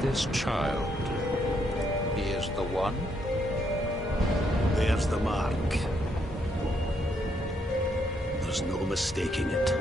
This child, he is the one? There's the mark. There's no mistaking it.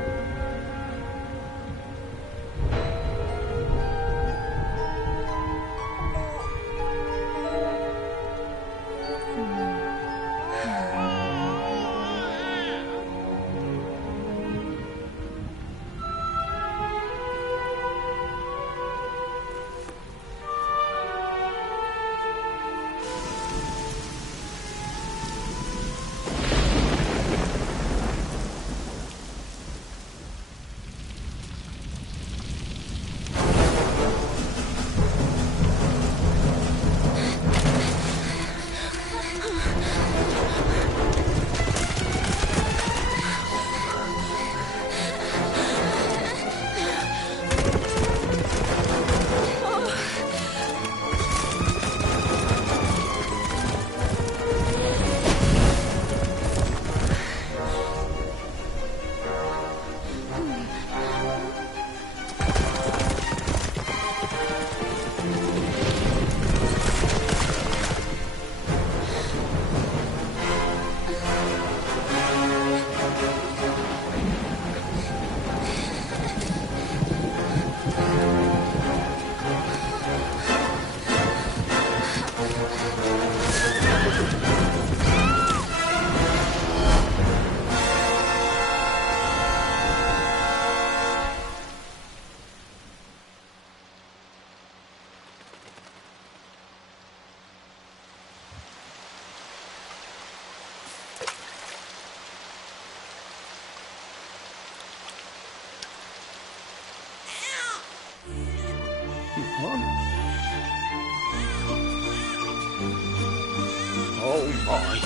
Oh my.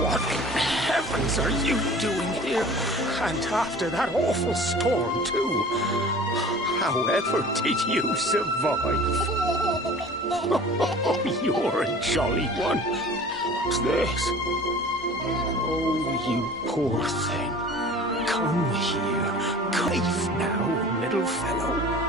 What in heavens are you doing here? And after that awful storm, too. However did you survive? Oh, you're a jolly one. What's this? Oh, you poor thing. Come here. Cave now, little fellow.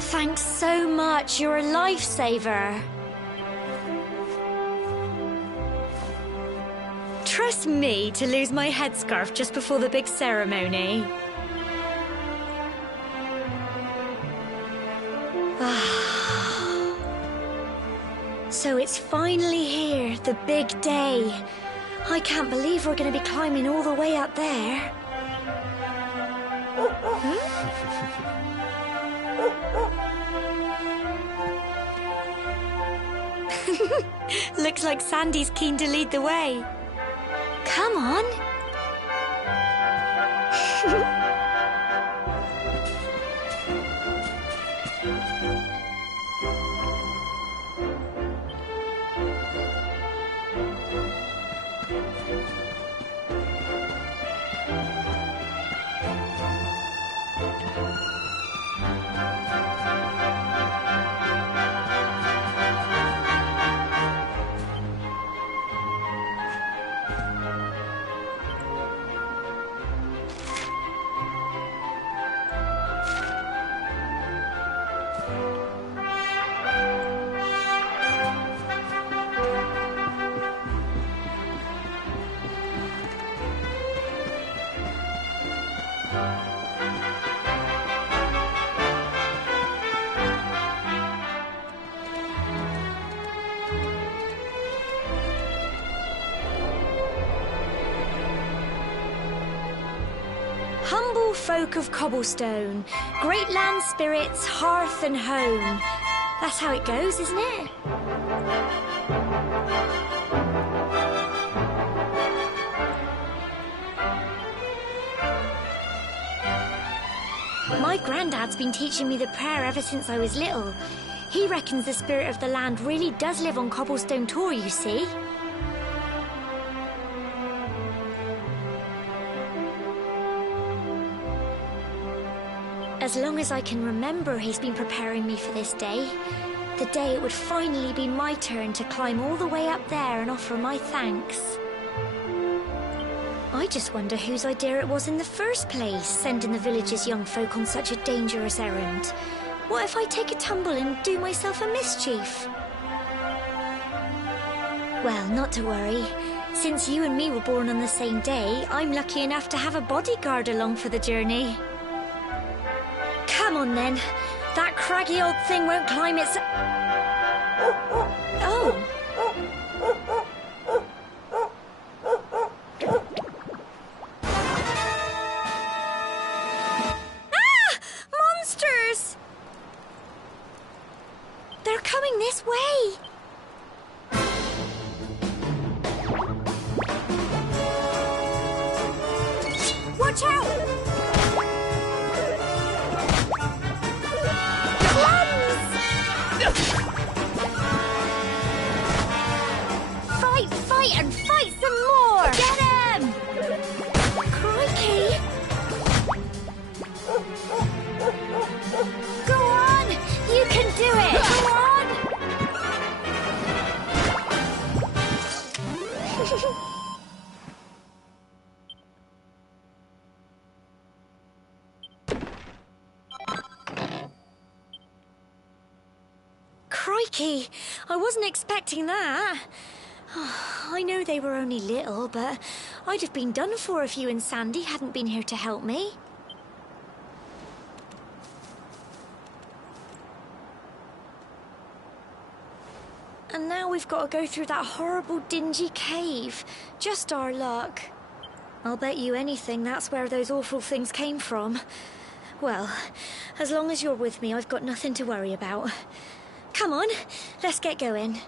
Thanks so much. You're a lifesaver. Trust me to lose my headscarf just before the big ceremony. So it's finally here, the big day. I can't believe we're going to be climbing all the way up there. Looks like Sandy's keen to lead the way. Come on. Humble folk of Cobblestone, great land spirits, hearth and home. That's how it goes, isn't it? My granddad's been teaching me the prayer ever since I was little. He reckons the spirit of the land really does live on Cobblestone Tor, you see. As long as I can remember, he's been preparing me for this day. The day it would finally be my turn to climb all the way up there and offer my thanks. I just wonder whose idea it was in the first place, sending the village's young folk on such a dangerous errand. What if I take a tumble and do myself a mischief? Well, not to worry. Since you and me were born on the same day, I'm lucky enough to have a bodyguard along for the journey. Come on, then. That craggy old thing won't climb its... Oh. Ah! Monsters! They're coming this way. Watch out! And fight some more! Get him! Crikey! Go on! You can do it! Go on! Crikey! I wasn't expecting that. I know they were only little, but I'd have been done for if you and Sandy hadn't been here to help me. And now we've got to go through that horrible, dingy cave. Just our luck. I'll bet you anything that's where those awful things came from. Well, as long as you're with me, I've got nothing to worry about. Come on, let's get going.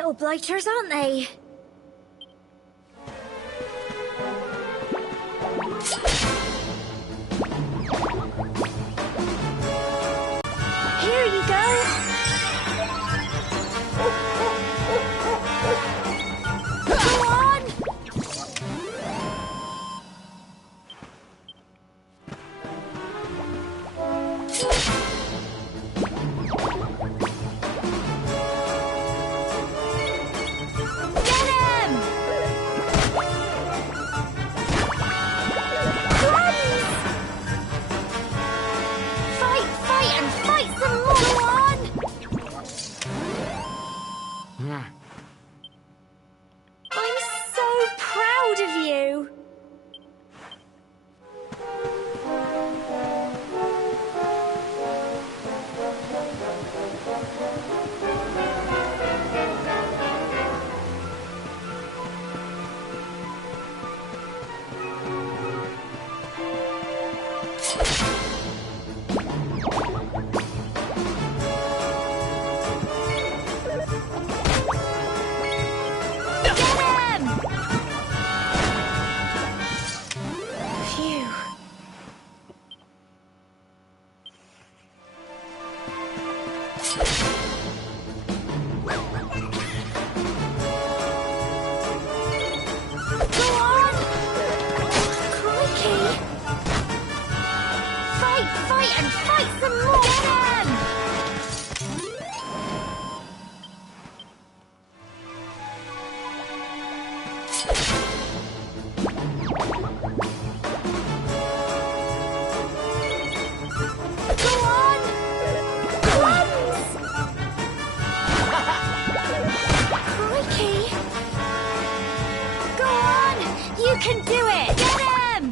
little blighters, aren't they? Here you go. Go on. Get him! Runs! Fight, and fight some more! Go on! I'm so proud of you! Get him! Phew. Go on! Crikey! Fight, and fight some more! Get him! Go on! Runs! Crikey! Go on! You can do it! Get him!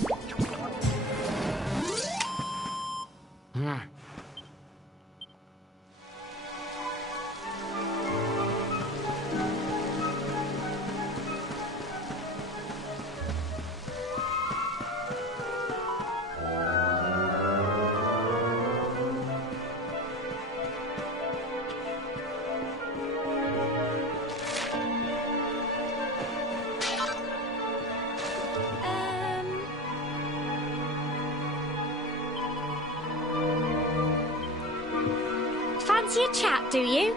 Fancy a chat, do you?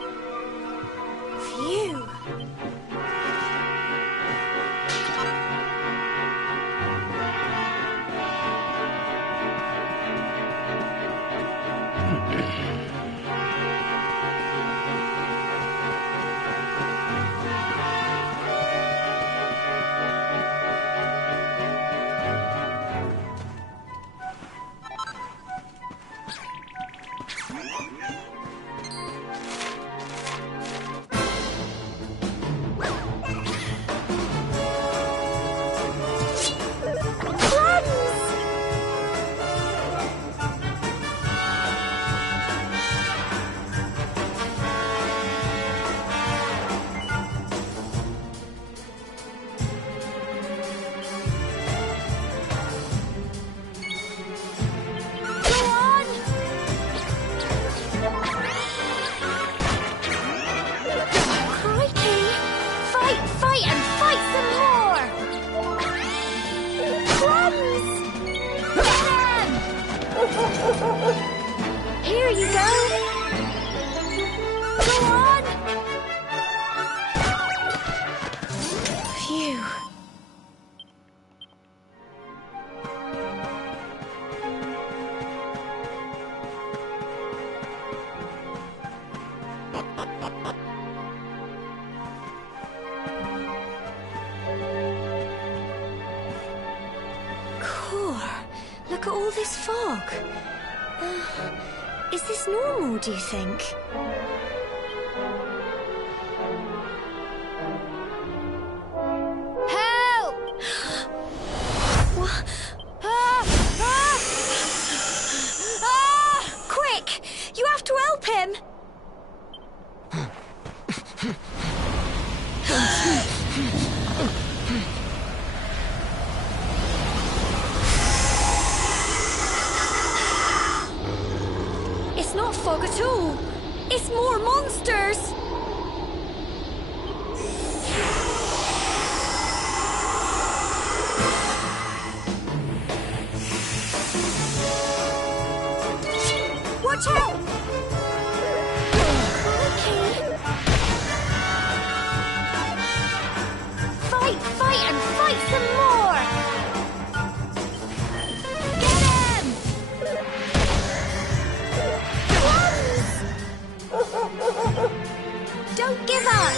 Phew. Here you go. Go on. Phew. Look at all this fog. Is this normal, do you think? Help! What? Quick! You have to help him! It's not fog at all. It's more monsters. Watch out! Okay. Fight, and fight some more! Get him! Don't give up!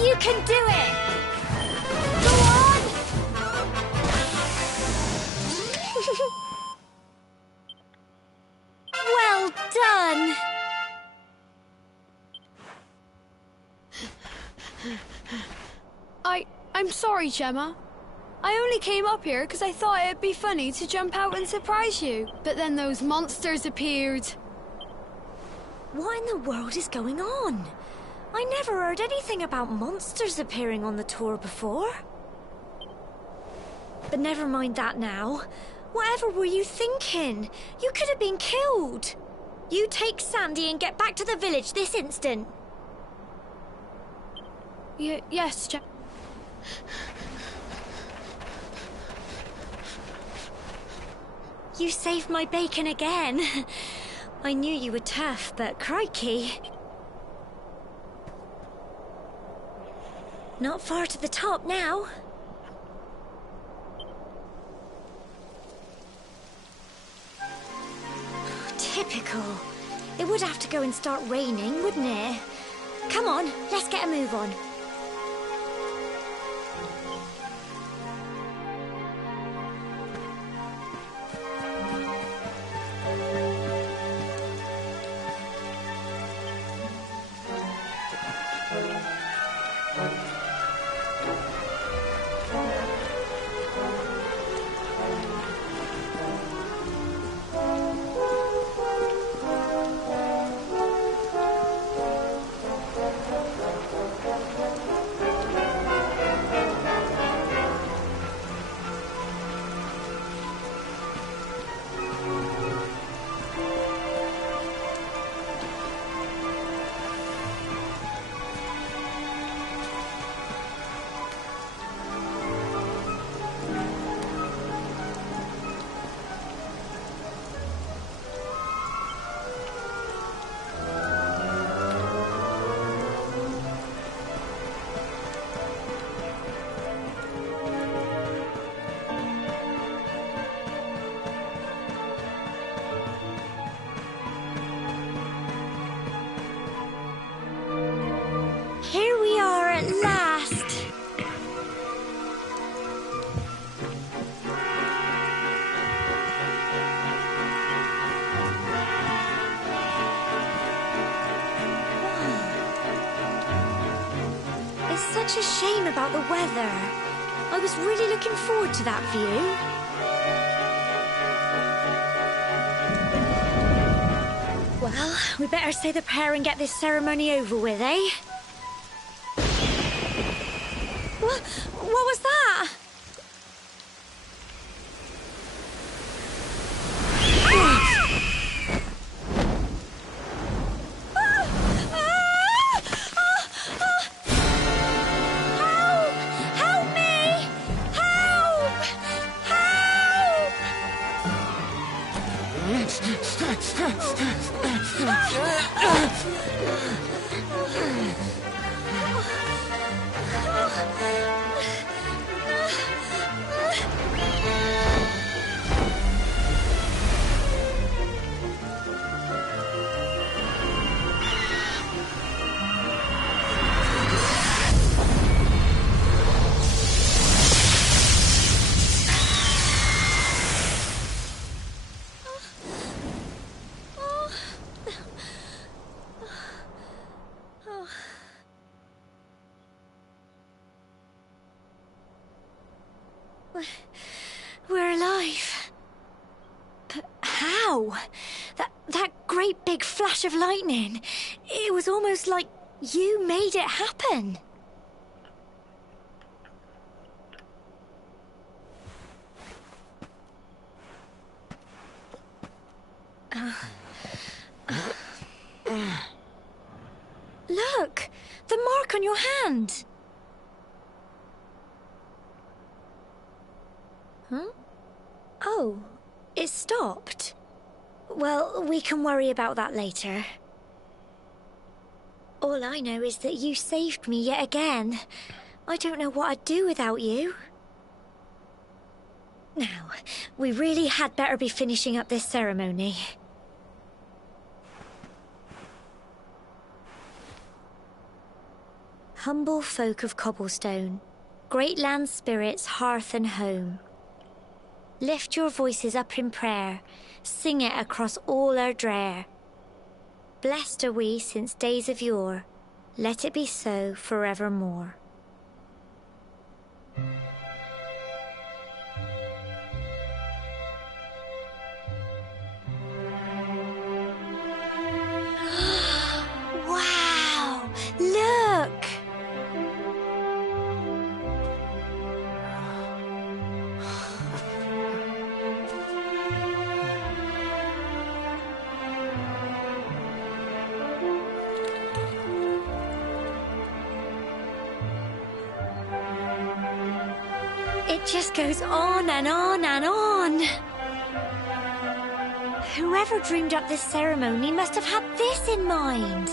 You can do it! Go on! Well done! I'm sorry, Gemma. I only came up here because I thought it'd be funny to jump out and surprise you. But then those monsters appeared. What in the world is going on? I never heard anything about monsters appearing on the tour before. But never mind that now. Whatever were you thinking? You could have been killed. You take Sandy and get back to the village this instant. Yes, Gemma. You saved my bacon again. I knew you were tough, but crikey. Not far to the top now. Typical. It would have to go and start raining, wouldn't it? Come on, let's get a move on. Here we are at last. It's such a shame about the weather. I was really looking forward to that view. Well, we better say the prayer and get this ceremony over with, eh? What was that? Help me! Help! Wow! That great big flash of lightning. It was almost like you made it happen. Look! The mark on your hand! Huh? Oh, it stopped. Well, we can worry about that later. All I know is that you saved me yet again. I don't know what I'd do without you. Now, we really had better be finishing up this ceremony. Humble folk of Cobblestone, great land spirits, hearth and home. Lift your voices up in prayer, sing it across all our drear. Blessed are we since days of yore, let it be so forevermore. Wow! Look! It just goes on and on and on. Whoever dreamed up this ceremony must have had this in mind.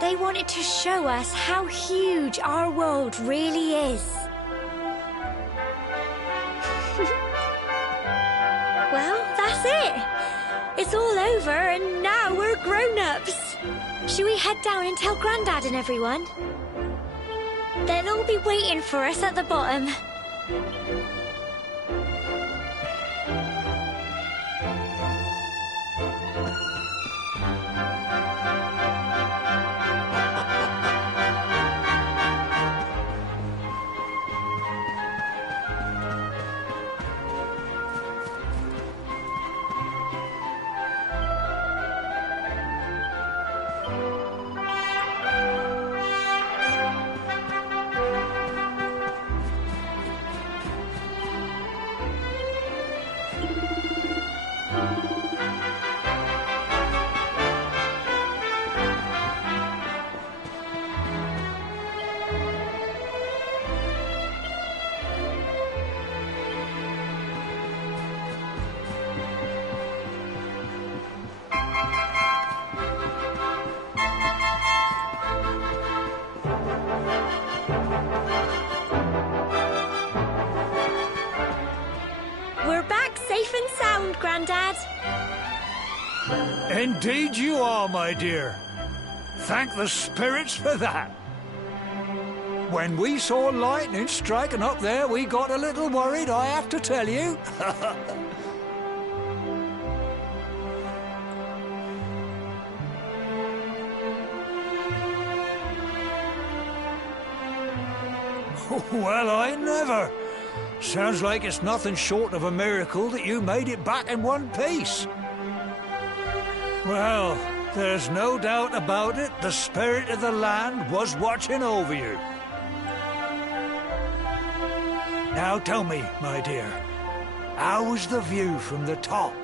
They wanted to show us how huge our world really is. Well, that's it. It's all over and now we're grown-ups. Should we head down and tell Grandad and everyone? They'll all be waiting for us at the bottom. Grandad? Indeed you are, my dear. Thank the spirits for that. When we saw lightning striking up there, we got a little worried, I have to tell you. Well, I never. Sounds like it's nothing short of a miracle that you made it back in one piece. Well, there's no doubt about it, the spirit of the land was watching over you. Now tell me, my dear, how was the view from the top?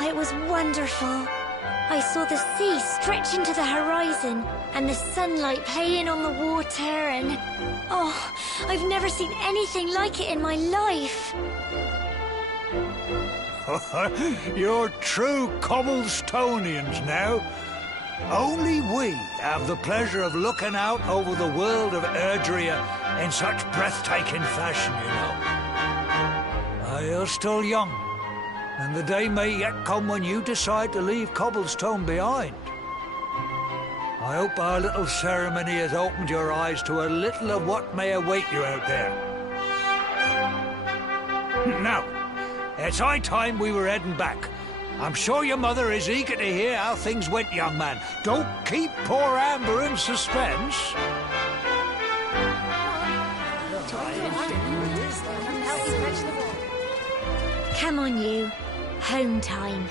It was wonderful. I saw the sea stretch into the horizon and the sunlight playing on the water and... Oh, I've never seen anything like it in my life. You're true Cobblestonians now. Only we have the pleasure of looking out over the world of Erdrea in such breathtaking fashion, you know. You're still young, and the day may yet come when you decide to leave Cobblestone behind. I hope our little ceremony has opened your eyes to a little of what may await you out there. Now, it's high time we were heading back. I'm sure your mother is eager to hear how things went, young man. Don't keep poor Amber in suspense. Come on, you. Home time.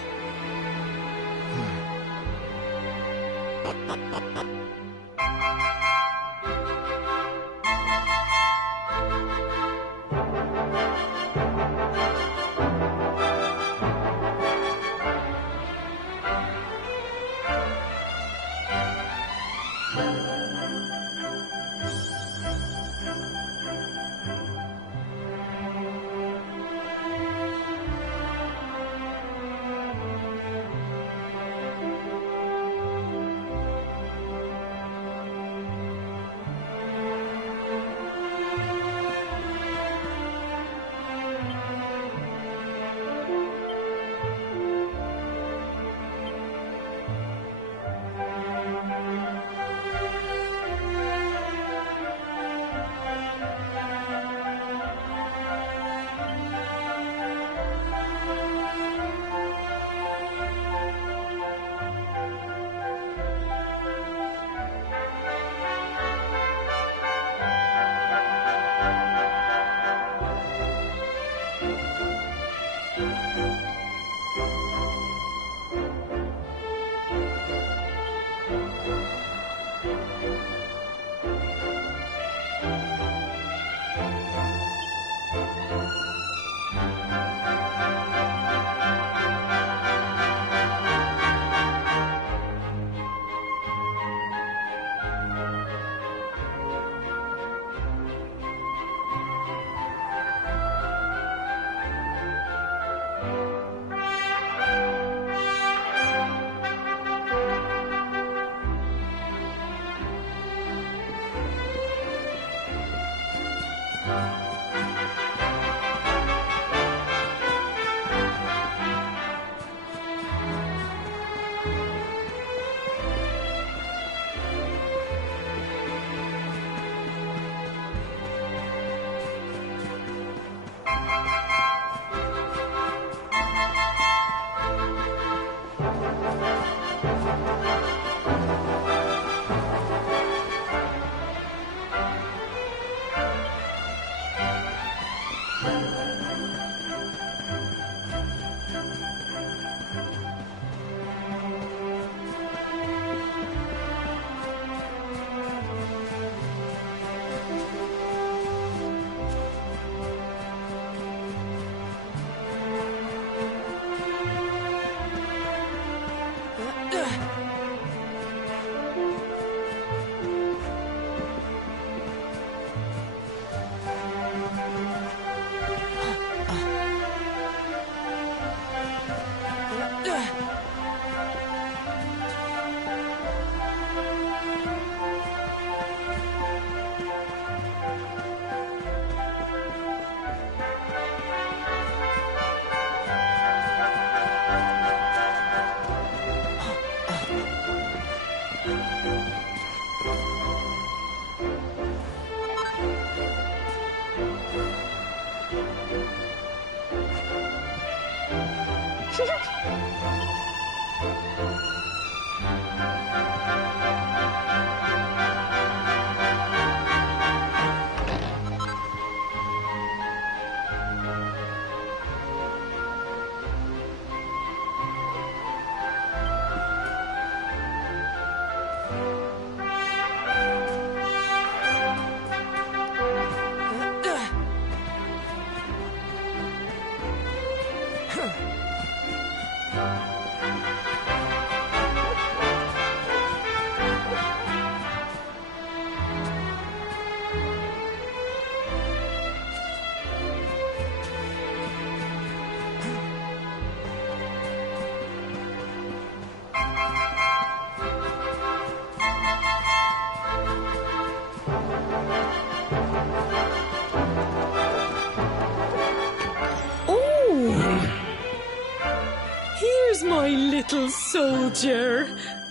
My little soldier.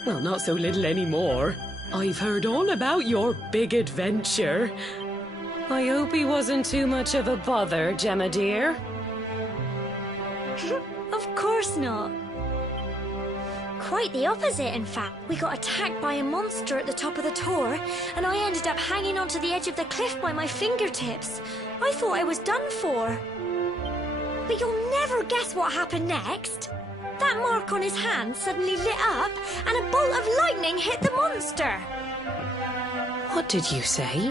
Well, not so little anymore. I've heard all about your big adventure. I hope he wasn't too much of a bother, Gemma dear. Of course not. Quite the opposite, in fact. We got attacked by a monster at the top of the tower, and I ended up hanging onto the edge of the cliff by my fingertips. I thought I was done for. But you'll never guess what happened next. That mark on his hand suddenly lit up, and a bolt of lightning hit the monster. What did you say?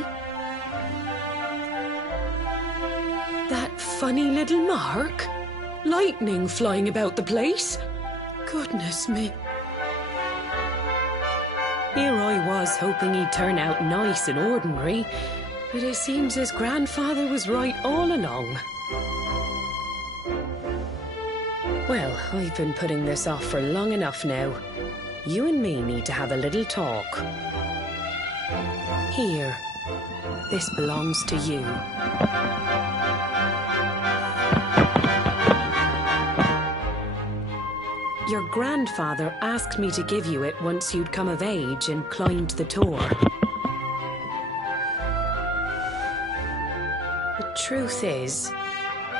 That funny little mark? Lightning flying about the place? Goodness me. Here I was hoping he'd turn out nice and ordinary, but it seems his grandfather was right all along. Well, I've been putting this off for long enough now. You and me need to have a little talk. Here. This belongs to you. Your grandfather asked me to give you it once you'd come of age and climbed the Tor. The truth is,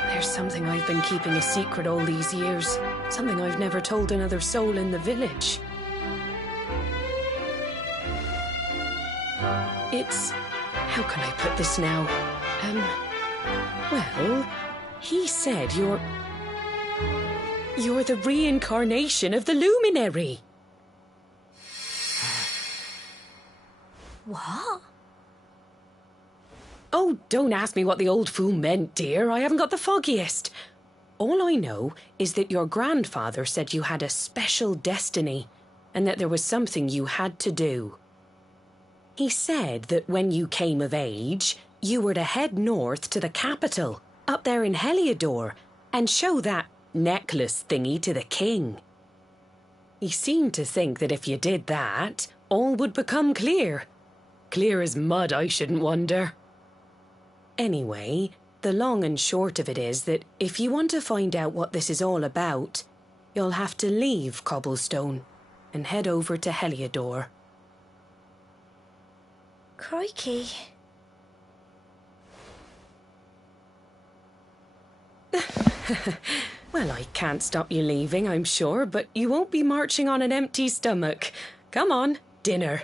there's something I've been keeping a secret all these years. Something I've never told another soul in the village. It's... how can I put this now? Well, he said you're the reincarnation of the Luminary. What? Oh, don't ask me what the old fool meant, dear. I haven't got the foggiest. All I know is that your grandfather said you had a special destiny and that there was something you had to do. He said that when you came of age, you were to head north to the capital, up there in Heliodor, and show that necklace thingy to the king. He seemed to think that if you did that, all would become clear. Clear as mud, I shouldn't wonder. Anyway, the long and short of it is that if you want to find out what this is all about, you'll have to leave Cobblestone and head over to Heliodor. Crikey. Well, I can't stop you leaving, I'm sure, but you won't be marching on an empty stomach. Come on, dinner.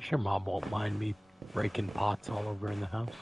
Sure Mom won't mind me breaking pots all over in the house.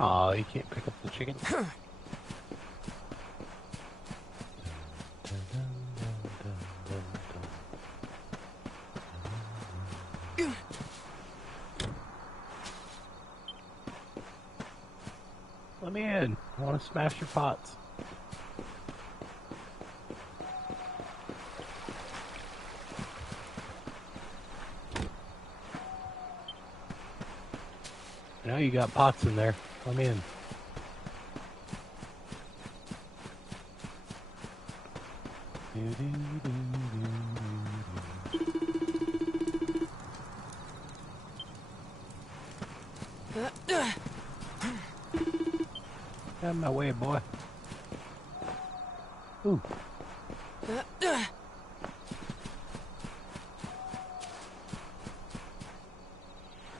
Oh, you can't pick up the chicken. Let me in. I want to smash your pots. I know you got pots in there. Let me in. Out of my way, boy. Ooh.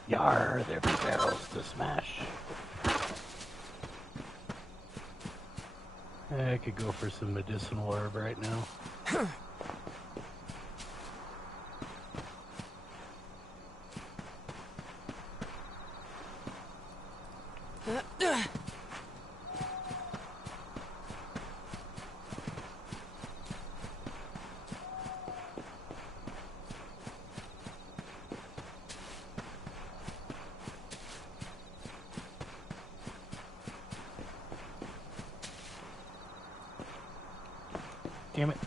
Yar, there be barrels to smash. I could go for some medicinal herb right now. Damn it.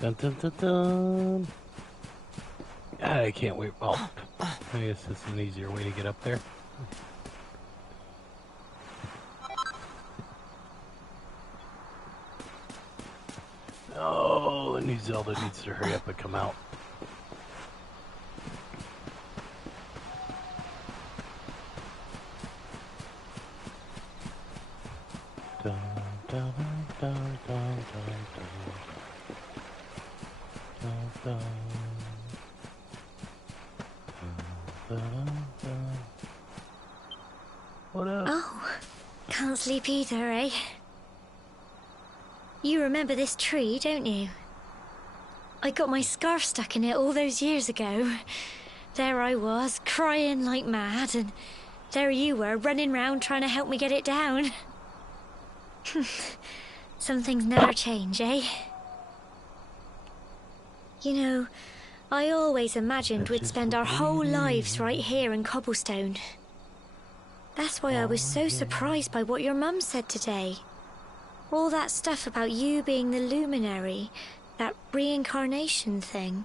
Dun dun dun dun. I can't wait. Oh, I guess this is an easier way to get up there. Oh, the new Zelda needs to hurry up and come out. Dun, dun, dun, dun, dun, dun. What up? Oh, can't sleep either, eh? You remember this tree, don't you? I got my scarf stuck in it all those years ago. There I was, crying like mad, and there you were, running round trying to help me get it down. Some things never change, eh? You know, I always imagined we'd spend our whole lives right here in Cobblestone. That's why I was so surprised by what your mum said today. All that stuff about you being the luminary, that reincarnation thing.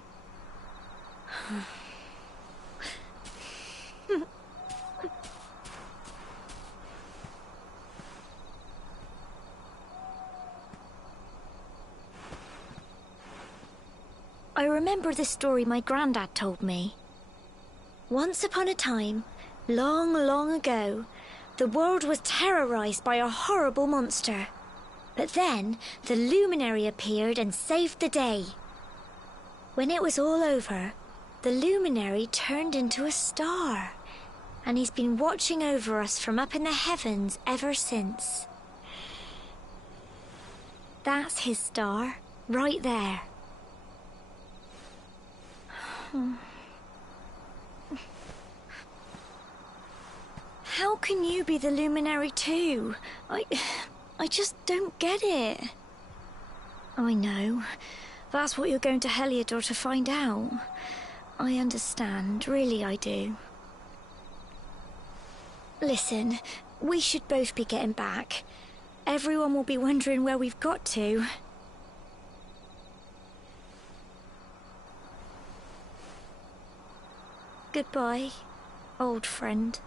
I remember the story my granddad told me. Once upon a time, long, long ago, the world was terrorized by a horrible monster. But then, the luminary appeared and saved the day. When it was all over, the luminary turned into a star. And he's been watching over us from up in the heavens ever since. That's his star, right there. How can you be the luminary too? I just don't get it. I know. That's what you're going to Heliodor to find out. I understand, really I do. Listen, we should both be getting back. Everyone will be wondering where we've got to. Goodbye, old friend.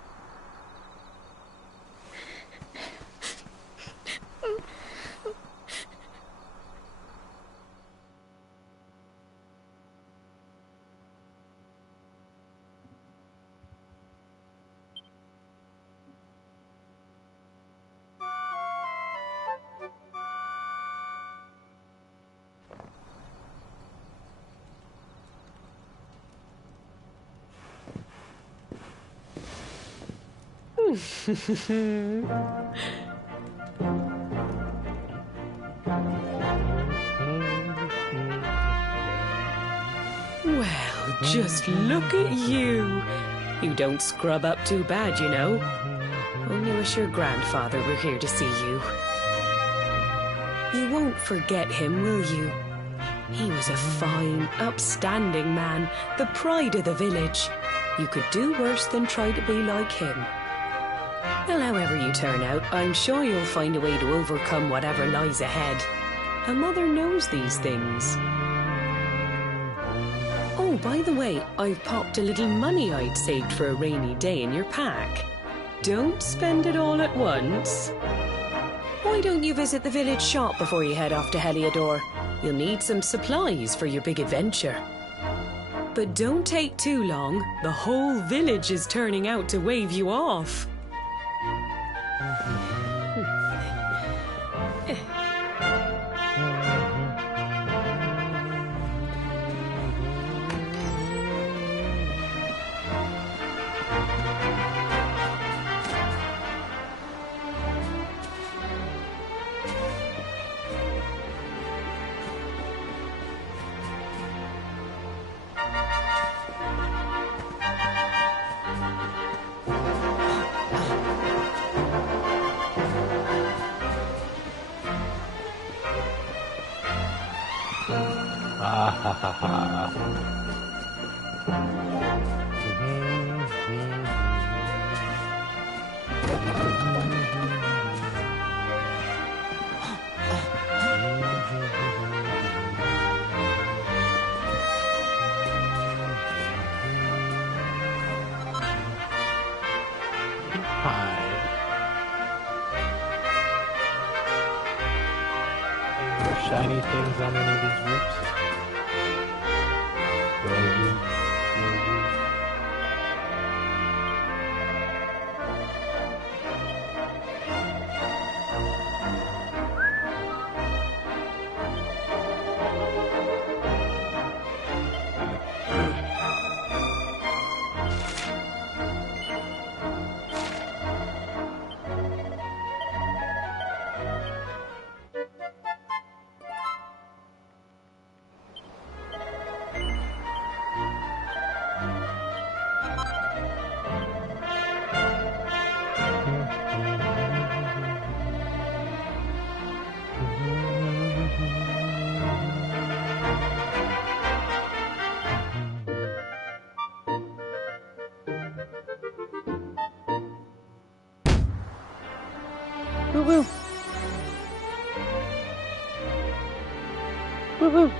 Well, just look at you. You don't scrub up too bad, you know. Only wish your grandfather were here to see you. You won't forget him, will you? He was a fine, upstanding man, the pride of the village. You could do worse than try to be like him. Well, however you turn out, I'm sure you'll find a way to overcome whatever lies ahead. A mother knows these things. Oh, by the way, I've popped a little money I'd saved for a rainy day in your pack. Don't spend it all at once. Why don't you visit the village shop before you head off to Heliodor? You'll need some supplies for your big adventure. But don't take too long. The whole village is turning out to wave you off. Ah ha ha ha. Shiny things on any of these roofs? Woo-woo! Woo-woo!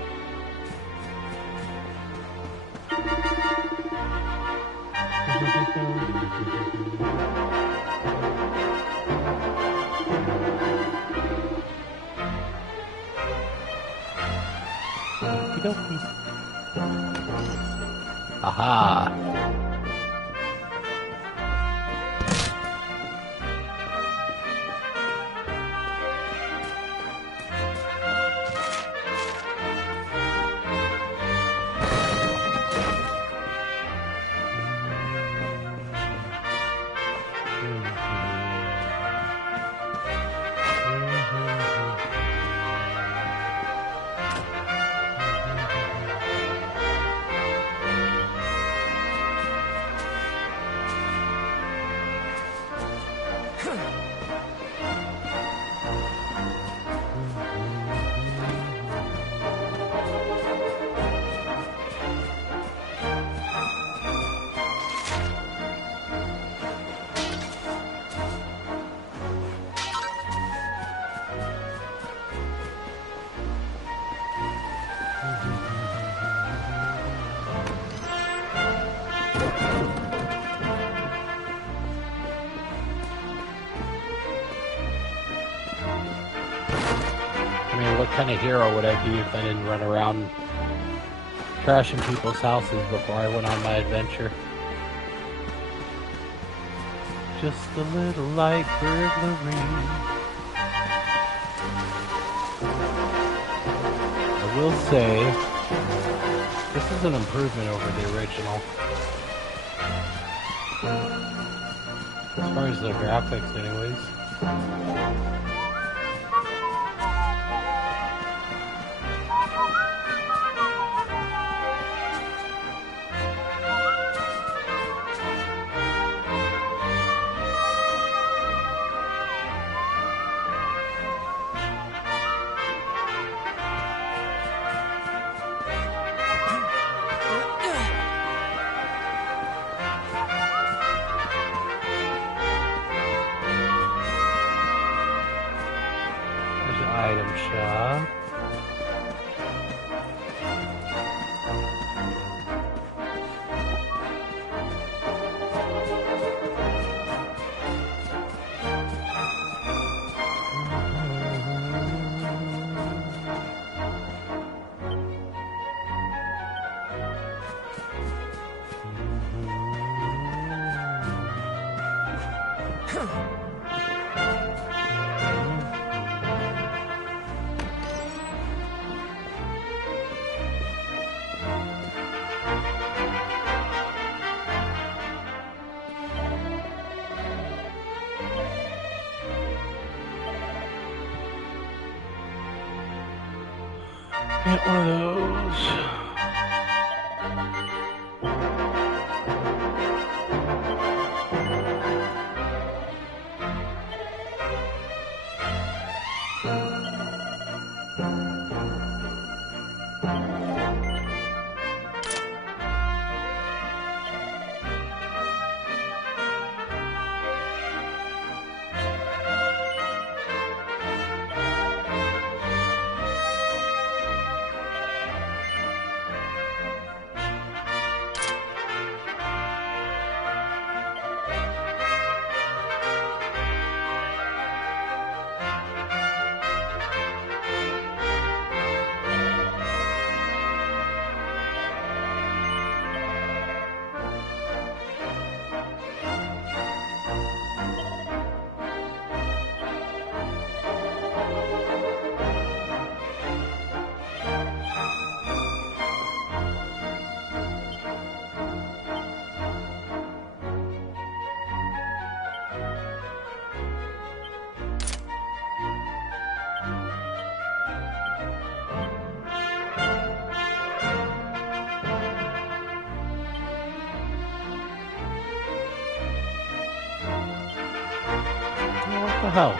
Aha! What kind of hero would I be if I didn't run around trashing people's houses before I went on my adventure? Just a little light burglary. I will say, this is an improvement over the original. As far as the graphics, anyways. Item shop. Get one of those. What the hell?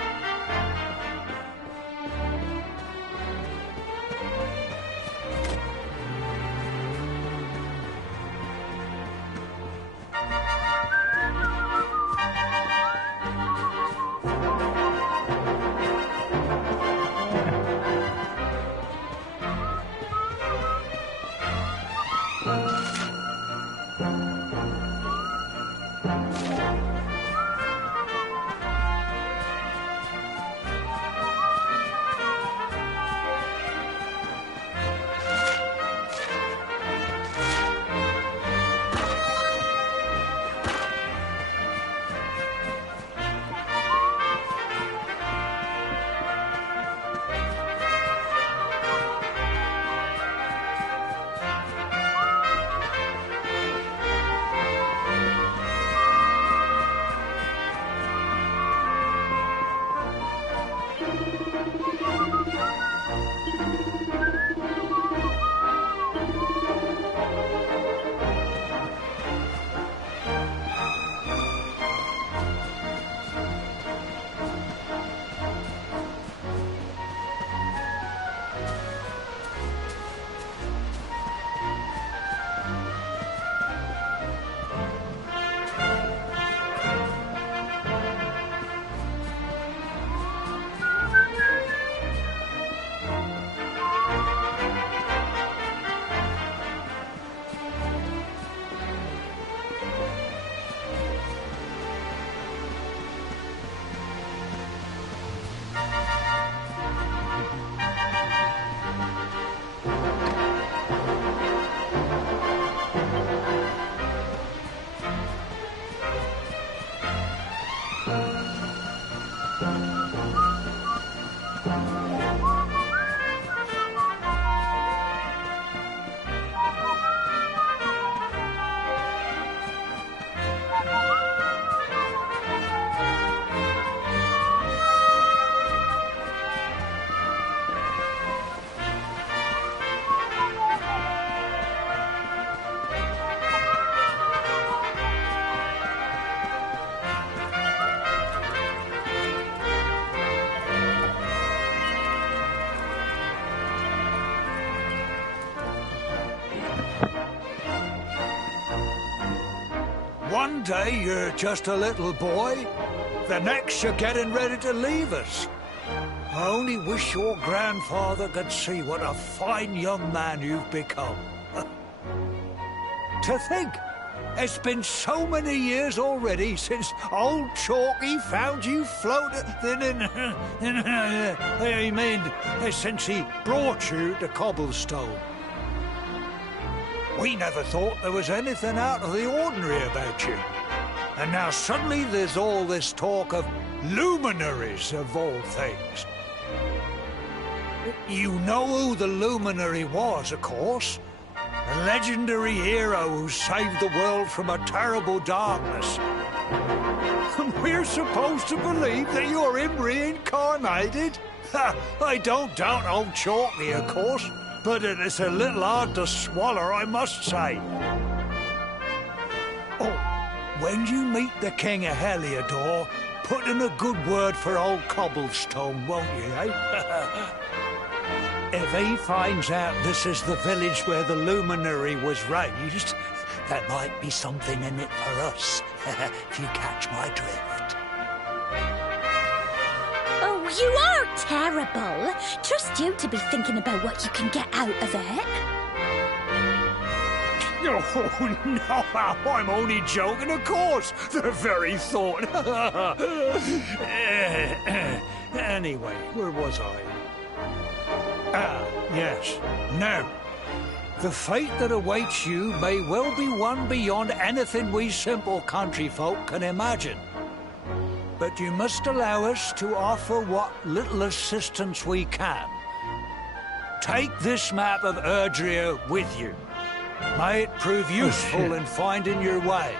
One day you're just a little boy, the next you're getting ready to leave us. I only wish your grandfather could see what a fine young man you've become. To think, it's been so many years already since old Chalky found you floating since he brought you to Cobblestone. We never thought there was anything out of the ordinary about you. And now suddenly there's all this talk of luminaries of all things. You know who the luminary was, of course. A legendary hero who saved the world from a terrible darkness. And we're supposed to believe that you're him reincarnated? I don't doubt old Chalky, of course, but it is a little hard to swallow, I must say. Oh, when you meet the King of Heliodor, put in a good word for old Cobblestone, won't you, eh? If he finds out this is the village where the luminary was raised, there might be something in it for us, if you catch my drift. Oh, you are terrible. Trust you to be thinking about what you can get out of it. Oh, no, I'm only joking, of course. The very thought. Anyway, where was I? Yes. Now, the fate that awaits you may well be one beyond anything we simple country folk can imagine. But you must allow us to offer what little assistance we can. Take this map of Erdrea with you. May it prove useful in finding your way.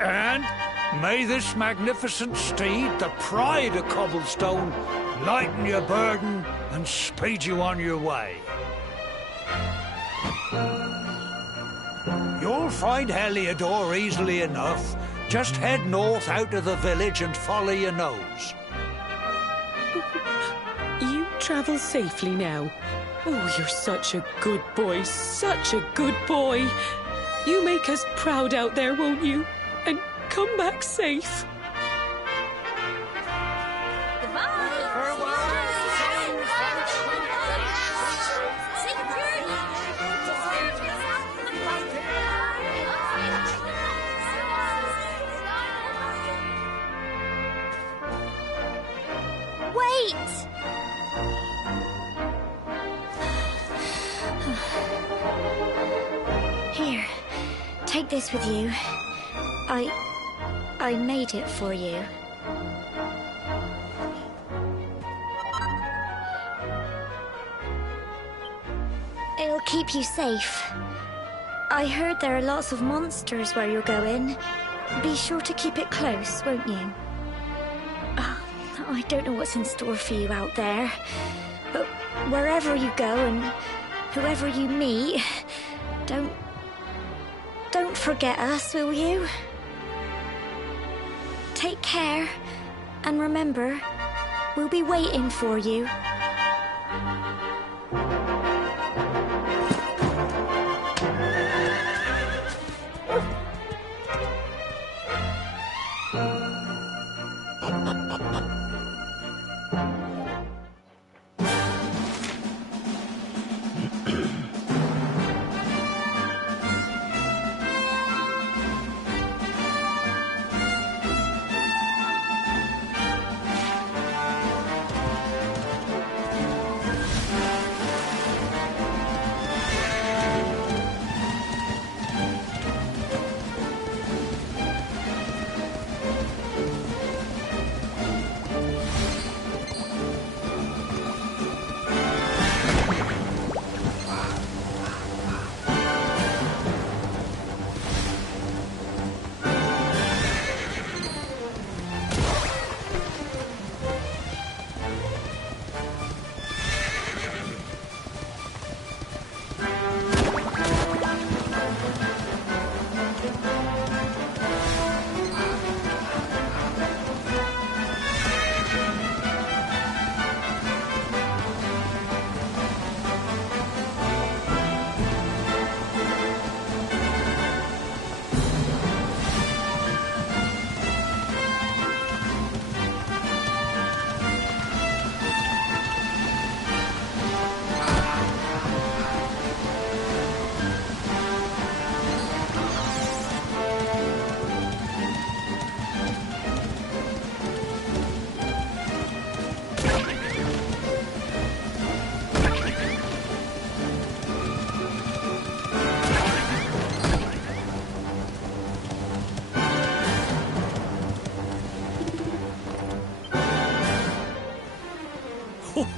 And may this magnificent steed, the pride of Cobblestone, lighten your burden and speed you on your way. You'll find Heliodor easily enough. Just head north out of the village and follow your nose. You travel safely now. Oh, you're such a good boy, such a good boy. You make us proud out there, won't you? And come back safe. Wait! Here, take this with you. I made it for you. It'll keep you safe. I heard there are lots of monsters where you're going. Be sure to keep it close, won't you? I don't know what's in store for you out there, but wherever you go and whoever you meet, don't forget us, will you? Take care, and remember, we'll be waiting for you.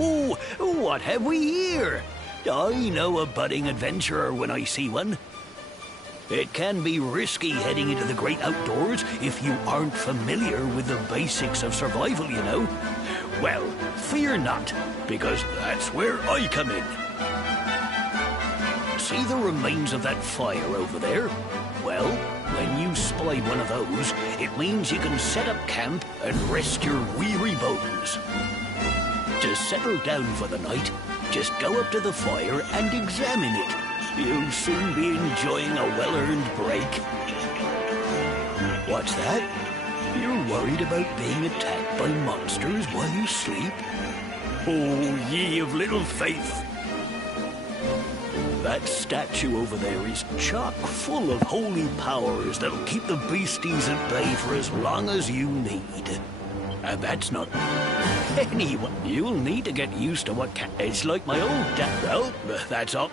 Oh, what have we here? I know a budding adventurer when I see one. It can be risky heading into the great outdoors if you aren't familiar with the basics of survival, you know. Well, fear not, because that's where I come in. See the remains of that fire over there? Well, when you spy one of those, it means you can set up camp and rest your weary bones. To settle down for the night, just go up to the fire and examine it. You'll soon be enjoying a well-earned break. What's that? You're worried about being attacked by monsters while you sleep? Oh, ye of little faith! That statue over there is chock full of holy powers that'll keep the beasties at bay for as long as you need. And that's not... Anyway, you'll need to get used to what it's like my old dad. Well, that's all.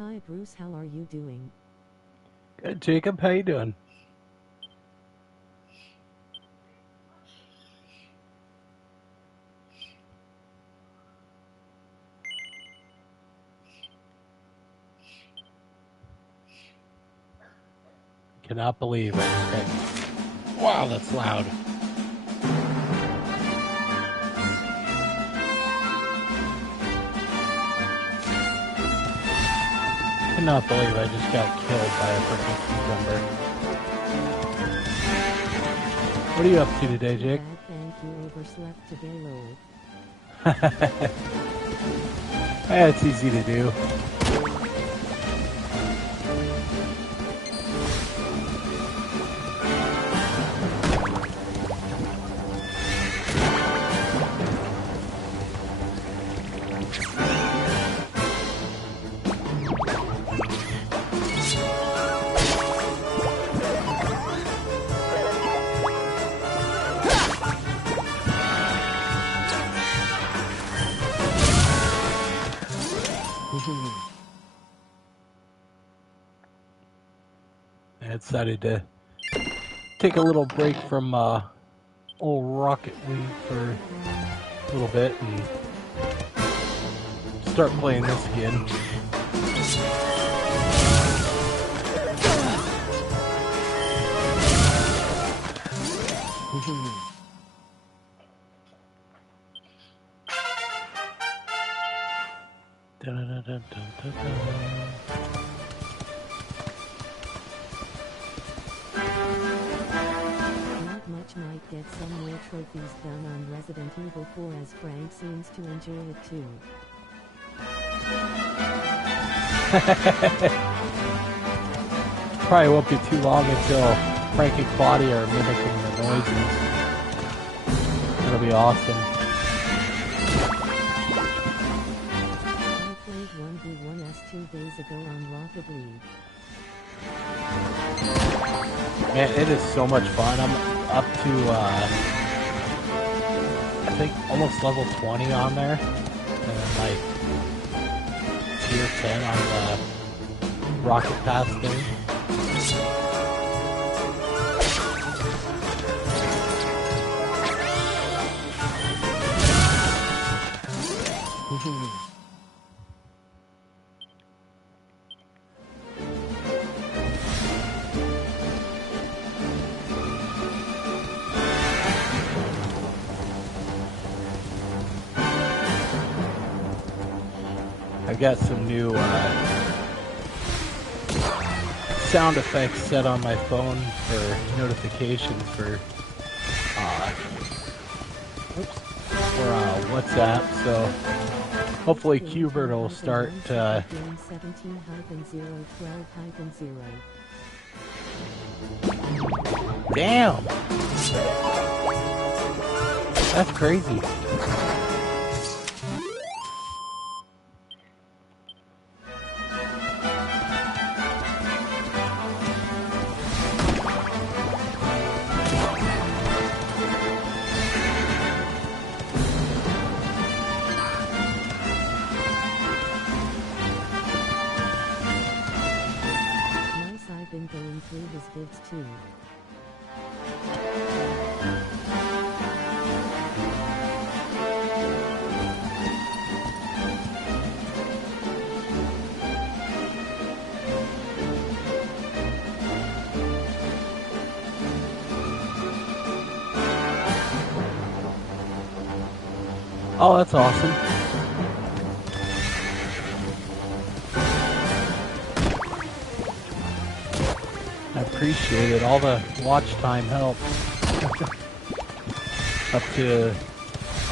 Hi Bruce, how are you doing? Good, Jacob. How you doing? Cannot believe it. Wow, that's loud. Cannot believe I just got killed by a freaking cucumber. What are you up to today, Jake? Thank you, overslept today, lol. Yeah, it's easy to do. I decided to take a little break from old Rocket League for a little bit and start playing this again. Not much, might get some more trophies done on Resident Evil 4 as Frank seems to enjoy it too. Probably won't be too long until Frank and Claudia are mimicking the noises. That'll be awesome. I played 1v1s 2 days ago on Rocket League. Man, it is so much fun. I'm up to, I think, almost level 20 on there. And then, like, tier 10 on the Rocket Pass thing. I got some new sound effects set on my phone for notifications for WhatsApp, so hopefully Qbert will start 17-012-0. Damn! That's crazy. I've been going through his vids too. Oh, that's awesome. I appreciate it. All the watch time helps. Up to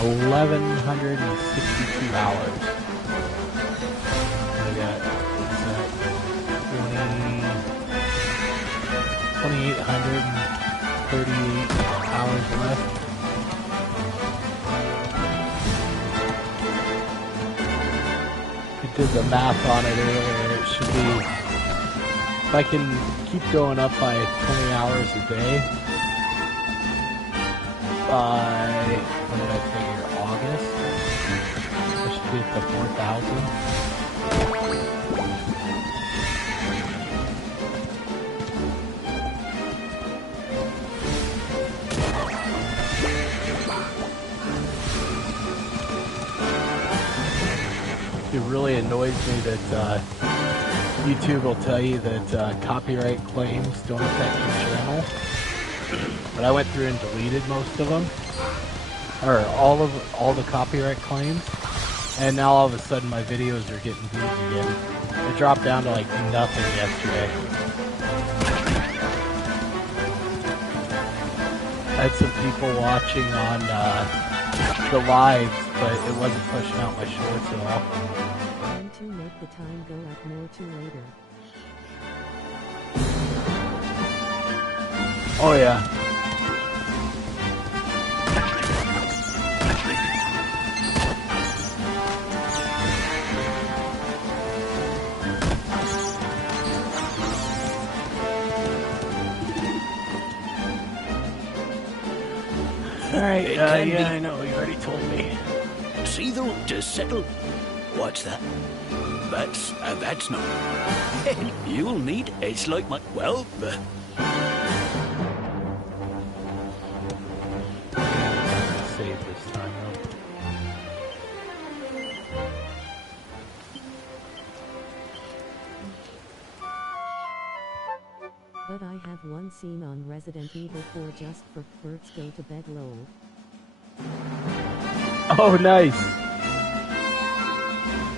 1,162 hours. I got 2,838 hours left. I did the math on it earlier. It should be, if I can keep going up by 20 hours a day, by, what did I figure, August, I should be at the 4,000. really annoys me that YouTube will tell you that copyright claims don't affect your channel. But I went through and deleted most of them, or all the copyright claims, and now all of a sudden my videos are getting views again. It dropped down to like nothing yesterday. I had some people watching on the lives, but it wasn't pushing out my shorts at all. Time to make the time go up more to later. Oh yeah. Alright, yeah, I know, you already told me. See though, to settle. What's that? That's not. You'll need, it's like my, well, Save this time though. But I have one scene on Resident Evil 4 just for birds go to bed lol. Oh, nice.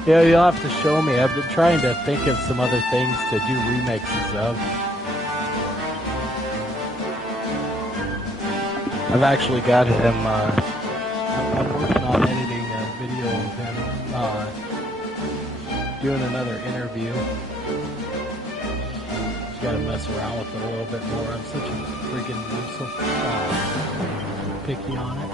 Yeah, you'll have to show me. I've been trying to think of some other things to do remixes of. I've actually got him, I'm working on editing a video of him, doing another interview. Just gotta mess around with it a little bit more. I'm so picky on it.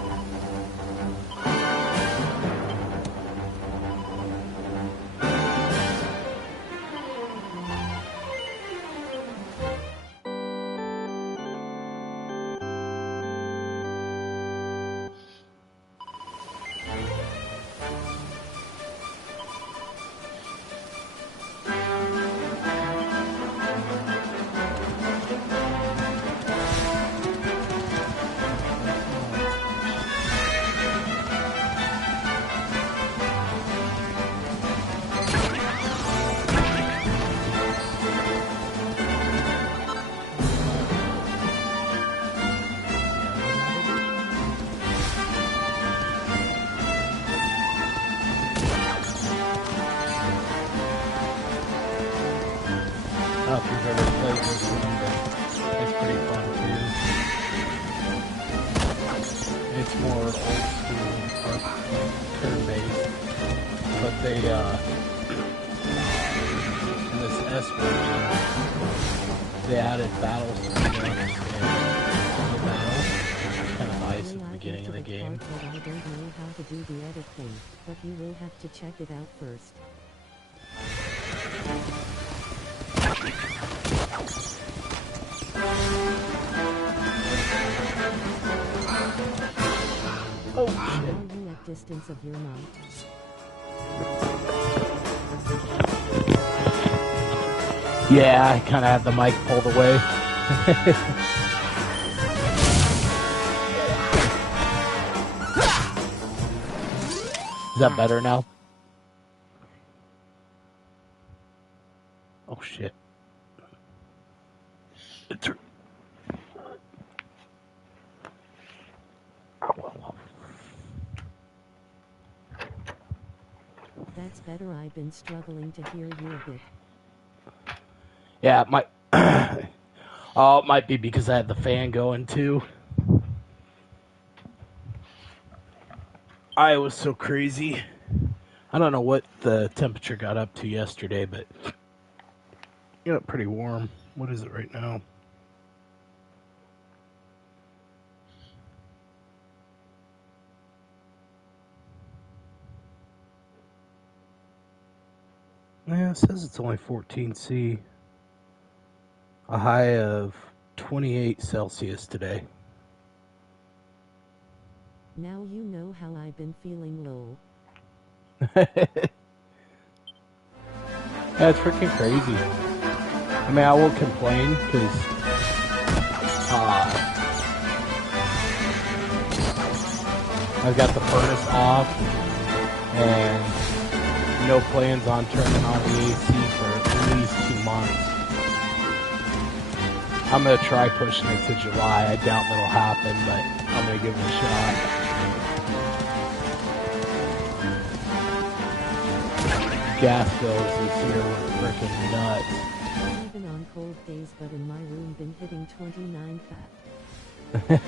I don't know if you've ever played this one, but it's pretty fun too. It's more old school or turn-based, but they, in this S version, they added battles to the battle. It's kind of nice at the beginning of the game. I don't know how to do the edit thing, but you will have to check it out first. Oh shit. Are you at distance of your mount? Yeah, I kind of had the mic pulled away. Is that better now? Oh shit. That's better. I've been struggling to hear you a bit. Yeah, it might. Oh, it might be because I had the fan going too. I was so crazy. I don't know what the temperature got up to yesterday, but it got pretty warm. What is it right now? Yeah, it says it's only 14°C. A high of 28 Celsius today. Now you know how I've been feeling low. That's freaking crazy. I mean, I won't complain because I've got the furnace off and no plans on turning on the AC for at least 2 months. I'm gonna try pushing it to July. I doubt that'll happen, but I'm gonna give it a shot. Gas bills this year were freaking nuts. Even on cold days, but in my room been hitting 29 fat.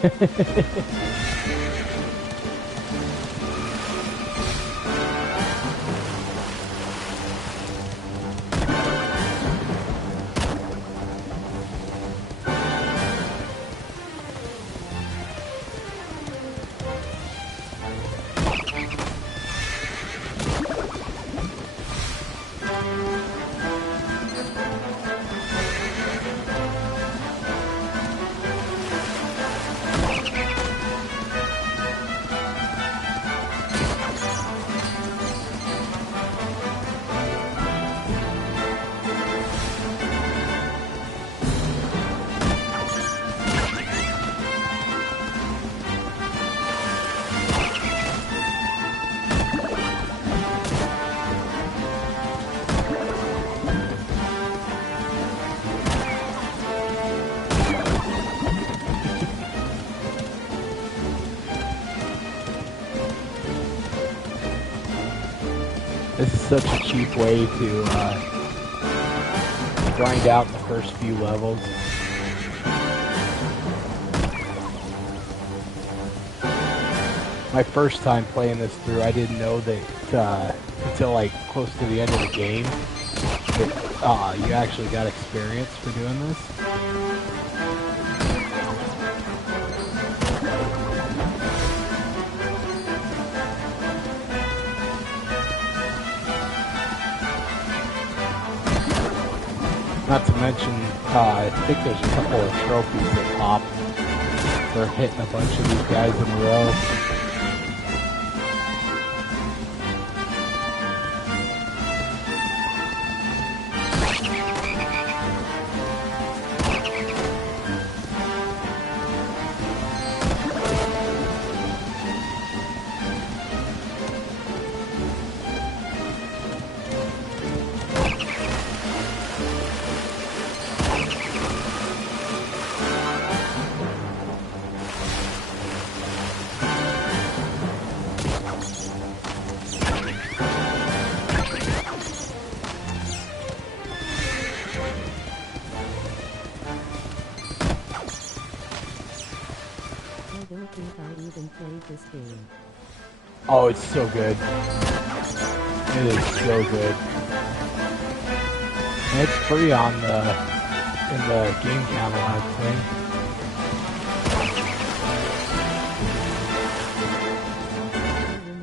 This is such a cheap way to grind out the first few levels. My first time playing this through, I didn't know that until like close to the end of the game that you actually got experience for doing this. Not to mention, I think there's a couple of trophies that pop for hitting a bunch of these guys in a row. This game. Oh, it's so good. It is so good. And it's free on in the game catalog thing.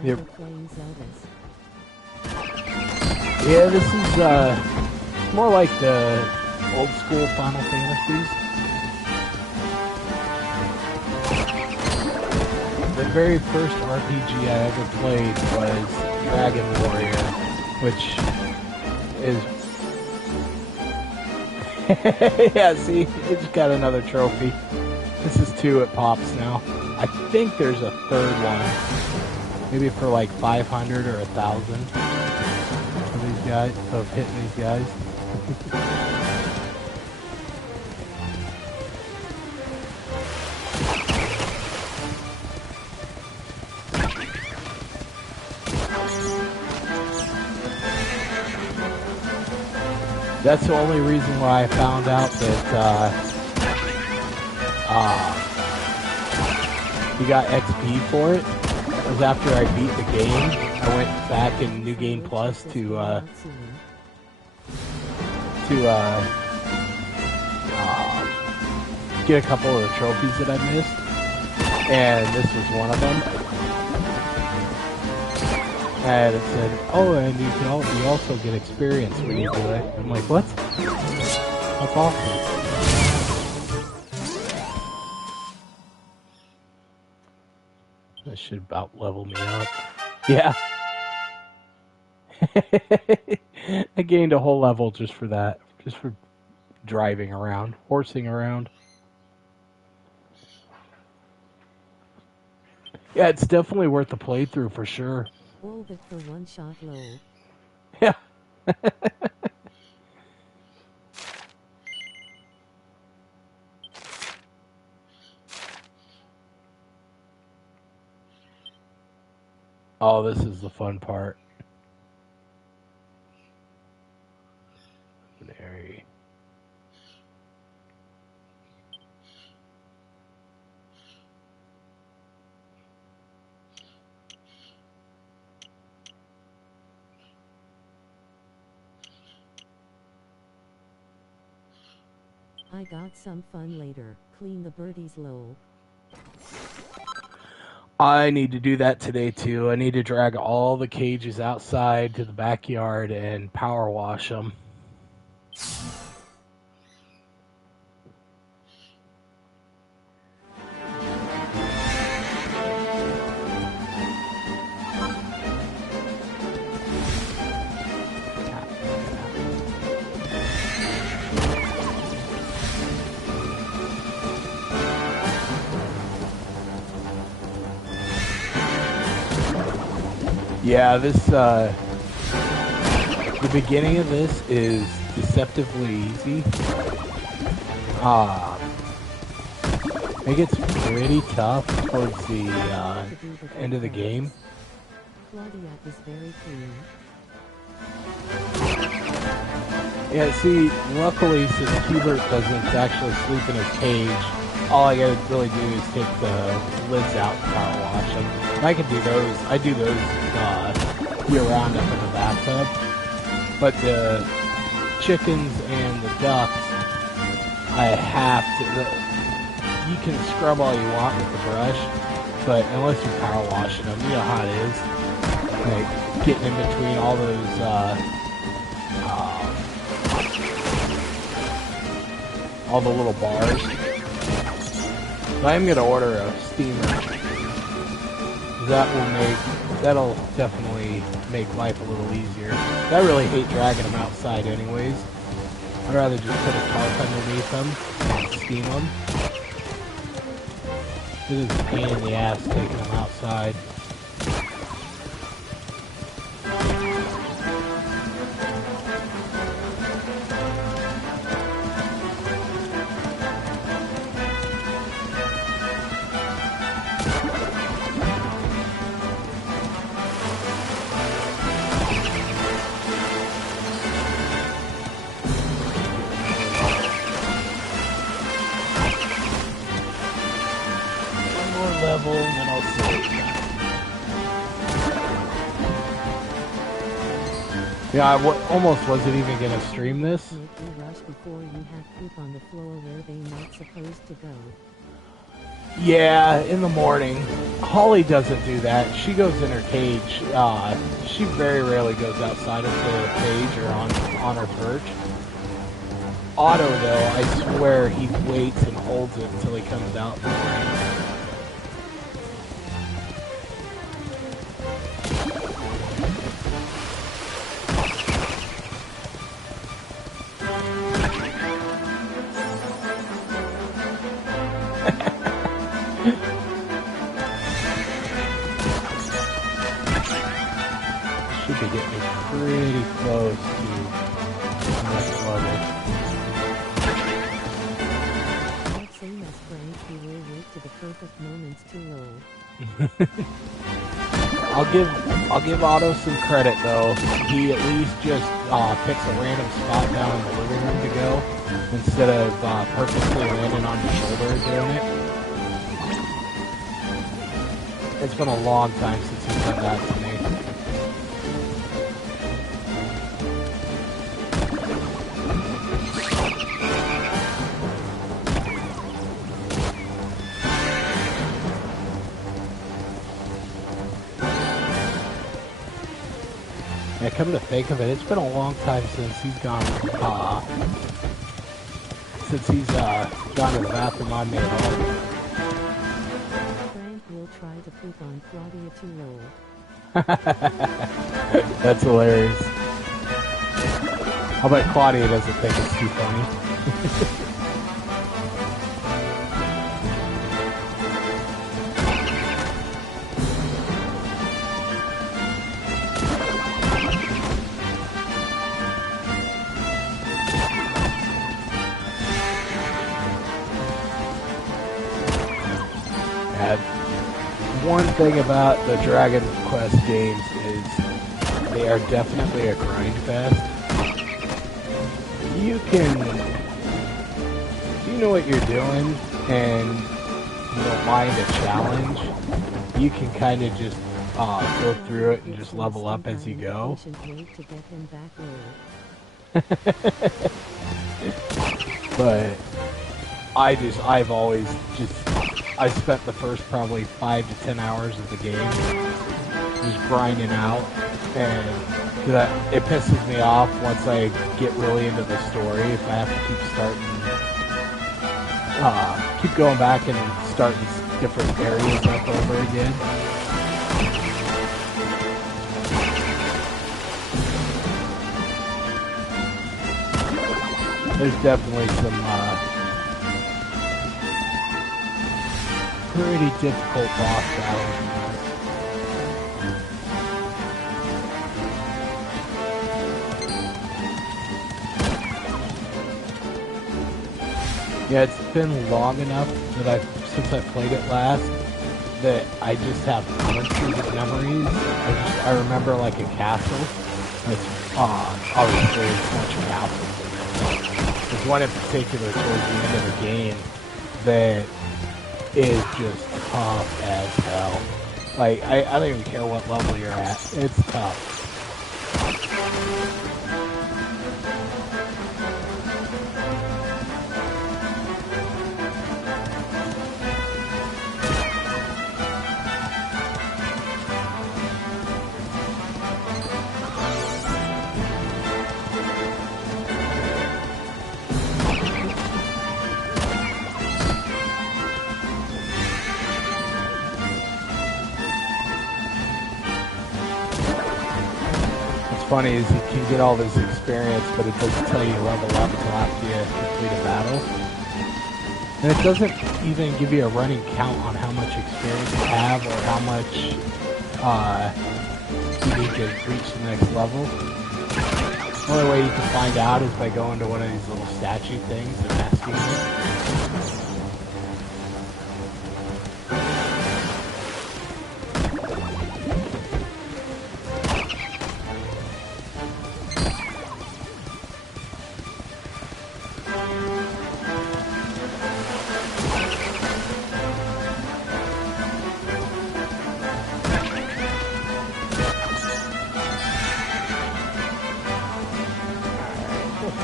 Yep. Yeah, this is more like the old school Final Fantasies. The very first RPG I ever played was Dragon Warrior, which is... yeah, see, it's got another trophy. This is 2, it pops now. I think there's a third one, maybe for like 500 or 1,000 of these guys, of hitting these guys. That's the only reason why I found out that you got XP for it. Was after I beat the game, I went back in New Game Plus to get a couple of the trophies that I missed, and this was one of them. And it said, oh, and you also get experience when you do it. I'm like, what? That's awesome. That should about level me up. Yeah. I gained a whole level just for that. Just for driving around, horsing around. Yeah, it's definitely worth the playthrough for sure. All but for one shot low. Oh, this is the fun part. Mary. I got some fun later. Clean the birdies low. I need to do that today too. I need to drag all the cages outside to the backyard and power wash them. Yeah, this, the beginning of this is deceptively easy. It gets pretty tough towards the end of the game. Claudia is very clean. Yeah, see, luckily since Hubert doesn't actually sleep in his cage, all I gotta really do is take the lids out and power wash them. And I can do those. I do those year round up in the bathtub. But the chickens and the ducks, I have to. You can scrub all you want with the brush, but unless you're power washing them, you know how it is. Like getting in between all those. All the little bars. So I am going to order a steamer. That'll definitely make life a little easier. I really hate dragging them outside anyways. I'd rather just put a tarp underneath them and steam them. It is a pain in the ass taking them outside. Level, and then I'll save. Yeah, I almost wasn't even gonna stream this. Make you rush before you have poop on the floor where they not supposed to go. Yeah, in the morning. Holly doesn't do that. She goes in her cage. She very rarely goes outside of the cage or on her perch. Otto, though, I swear he waits and holds it until he comes out in the morning. Should be getting pretty close to the next level. Not same as Frank, he will wait to the perfect moments too low. I'll give Otto some credit though. He at least just picks a random spot down in the living room to go instead of purposely landing on your shoulder doing it. It's been a long time since he's done that to me. Yeah, come to think of it, it's been a long time since he's gone to the bathroom on me at all. Frank will try to poop on Claudia too low. That's hilarious. I'll bet Claudia doesn't think it's too funny. And one thing about the Dragon Quest games is they are definitely a grind fest. You know what you're doing and you don't mind a challenge, you can kind of just go through it and just level up as you go. But I've always I spent the first probably 5 to 10 hours of the game just grinding out, and it pisses me off once I get really into the story if I have to keep going back and starting different areas up over again. There's definitely some pretty difficult boss battles. Yeah, it's been long enough that since I played it last, that I just have glimpses of memories. I remember like a castle. It's obviously it's a bunch of castles. There's one in particular towards the end of the game that is just tough as hell. Like I don't even care what level you're at. It's tough. Funny is you can get all this experience, but it doesn't tell you level up until after you complete a battle. And it doesn't even give you a running count on how much experience you have or how much you need to reach the next level. The only way you can find out is by going to one of these little statue things and asking them.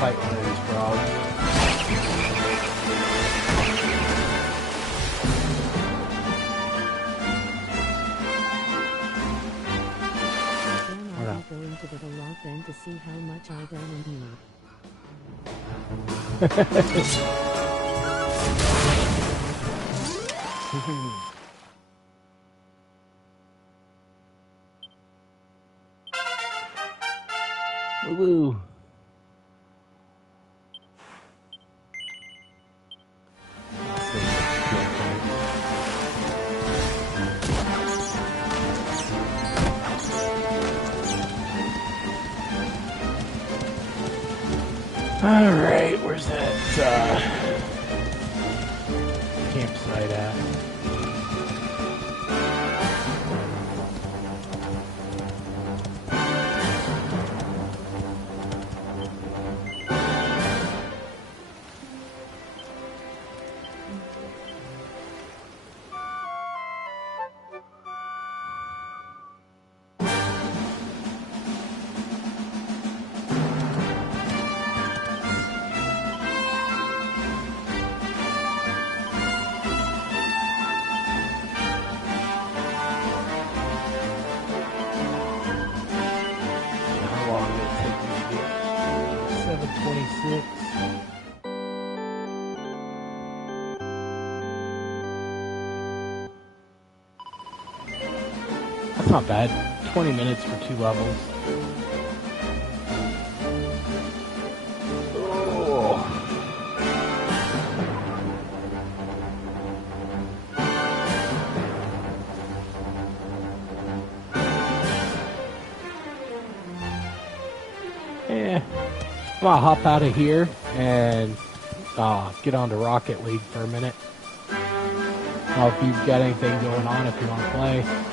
Fight one of these frogs. Then I'll go into the loft then to see how much I don't need. Woo-woo. Alright, where's that campsite at? That's not bad. 20 minutes for 2 levels. Oh. Yeah. I'm gonna hop out of here and get on to Rocket League for a minute. Now, if you've got anything going on, if you want to play,